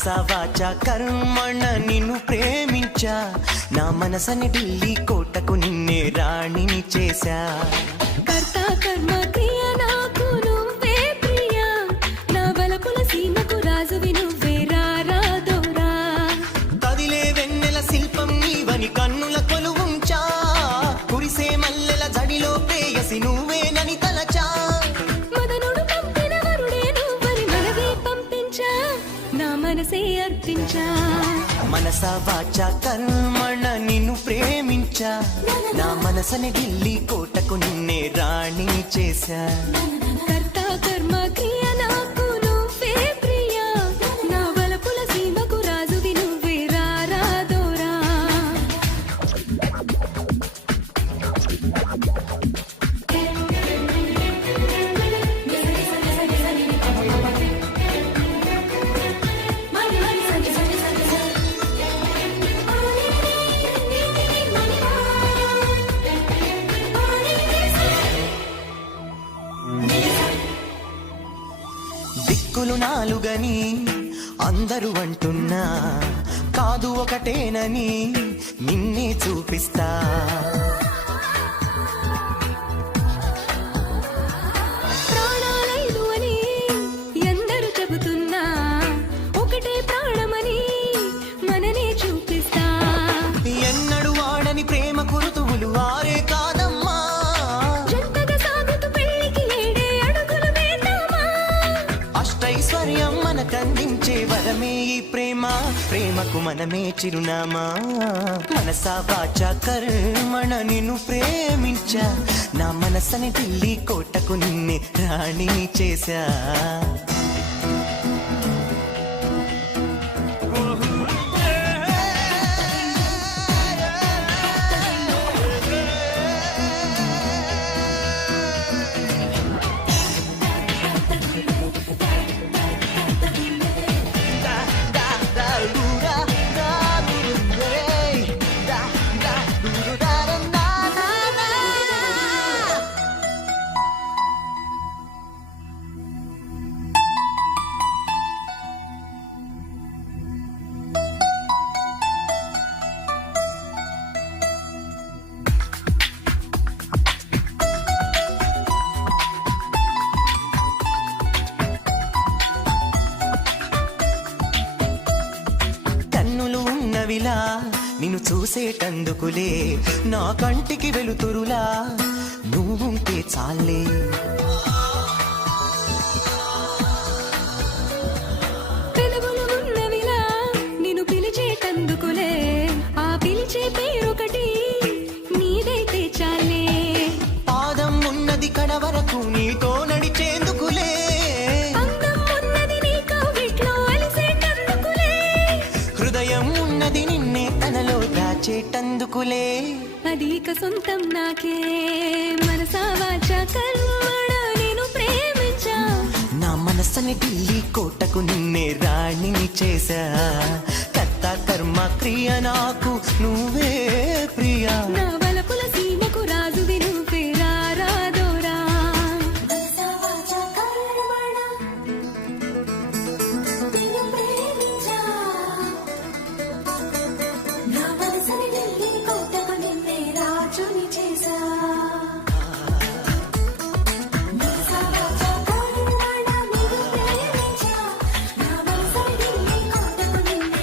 మనసా వాచా కర్మణ నిన్ను ప్రేమించా, నా మనసని ఢిల్లీ కోటకు నిన్నే రాణిని చేశా. కర్త కర్మ క్రియ నాకు నువ్వే ప్రియా, నా బలపుల సీమకు రాజువి నువ్వే రారాదోరా. కదిలే వెన్నెల శిల్పం నీవని కన్నుల కొలువుంచా, కురిసే మల్లెల జడిలో ప్రేయసి నువ్వేనని తలచా. మదనుడు పంపిన వరుడే నువ్వని మనదే పంపించా, నా మనసే అర్పించా. మనసా వాచా కర్మణ నిన్ను ప్రేమించా, నా మనసని ఢిల్లీ కోటకు నిన్నే రాణిని చేశా. కర్త కర్మ క్రియ నాకు నువ్వే ప్రియా, నా బలపుల సీమకు రాజువి నువ్వే రారాదోరా. దిక్కులు నాలుగని అందరూ అంటున్నా, కాదు ఒకటేనని నిన్నే చూపిస్తా. ప్రాణాలైదు అని ఎందరు చెబుతున్నా, ఒకటే ప్రాణమని మననే చూపిస్తా. ఎన్నడు వాడని ప్రేమ కురుతువులు వారే కాదమ్మా, జంటగా సాగుతూ పెళ్లికి ఏడే అడుగులు వేద్దామా. అష్టైశ్వర్యం మనకందించే వరమే ఈ ప్రేమ, ప్రేమకు మనమే చిరునామా. మనసా వాచా కర్మణ నిన్ను ప్రేమించా, నా మనసని ఢిల్లీ కోటకు నిన్నే రాణిని చేశా. కన్నులు ఉన్నవిలా నిన్ను చూసేటందుకులే, నా కంటికి వెలుతురులా నువ్వుంటే చాలే. పెదవులు ఉన్నవిలా నిన్ను పిలిచేటందుకులే, ఆ పిలిచే పేరొకటి నీదైతే చాలే. పాదం ఉన్నది కడ వరకు నీతో నడిచేందుకులే, అందం ఉన్నది నీ కౌగిట్లో అలిసేటందుకులే, హృదయం ఉన్నది నిన్నే తనలో దాచేటందుకులే. అది ఇక సొంతం నాకే. మనసా వాచా కర్మణ నేను ప్రేమించా, నా మనసని ఢిల్లీ కోటకు నిన్నే రాణిని చేశా. కర్త కర్మ క్రియ నాకు నువ్వే ప్రియా.